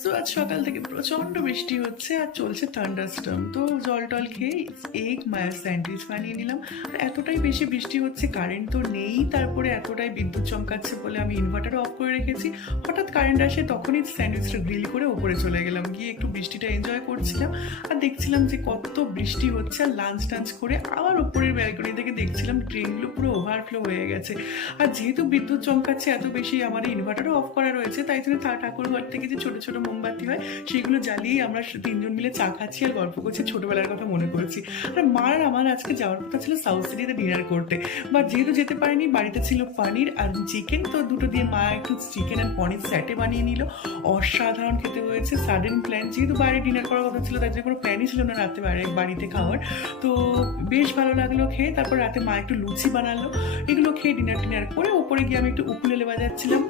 So আজ সকাল থেকে প্রচন্ড বৃষ্টি হচ্ছে আর চলছে থান্ডারস্টর্ম। তো জল টল খেয়ে এগ মায়ের স্যান্ডউইচ বানিয়ে নিলাম। আর এতটাই বেশি বৃষ্টি হচ্ছে, কারেন্ট তো নেই, তারপরে এতটাই বিদ্যুৎ চমকাচ্ছে বলে আমি ইনভার্টারও অফ করে রেখেছি। হঠাৎ কারেন্ট আসে, তখনই স্যান্ডউইচটা গ্রিল করে ওপরে চলে গেলাম, গিয়ে একটু বৃষ্টিটা এনজয় করছিলাম আর দেখছিলাম যে কত বৃষ্টি হচ্ছে। আর লাঞ্চ টাঞ্চ করে আবার উপরের ব্যালকনি থেকে দেখছিলাম ট্রেনগুলো পুরো ওভারফ্লো হয়ে গেছে। আর যেহেতু বিদ্যুৎ চমকাচ্ছে এত বেশি, আমাদের ইনভার্টারও অফ করা রয়েছে, তাই জন্য ঠাকুর ঘর থেকে যে ছোট ছোট মোমবাতি হয় সেগুলো জ্বালিয়ে আমরা তিনজন মিলে চা খাচ্ছি আর গল্প করছি, ছোটবেলার কথা মনে করেছি। আর মার আমার আজকে যাওয়ার কথা ছিল সাউথ সিটিতে ডিনার করতে, বাট যেহেতু যেতে পারিনি, বাড়িতে ছিল পানির আর চিকেন, তো দুটো দিয়ে মা একটু চিকেন আর পনির স্যাটে বানিয়ে নিল। অসাধারণ খেতে হয়েছে। সাডেন প্ল্যান, যেহেতু বাইরে ডিনার করার কথা ছিল, তাই জন্য কোনো প্ল্যানই ছিল না রাতে বাড়িতে খাওয়ার। তো বেশ ভালো লাগলো খেয়ে। তারপর রাতে মা একটু লুচি বানালো, এগুলো খেয়ে ডিনার করে ওপরে গিয়ে আমি একটু উকুলেলে বাজাচ্ছিলাম।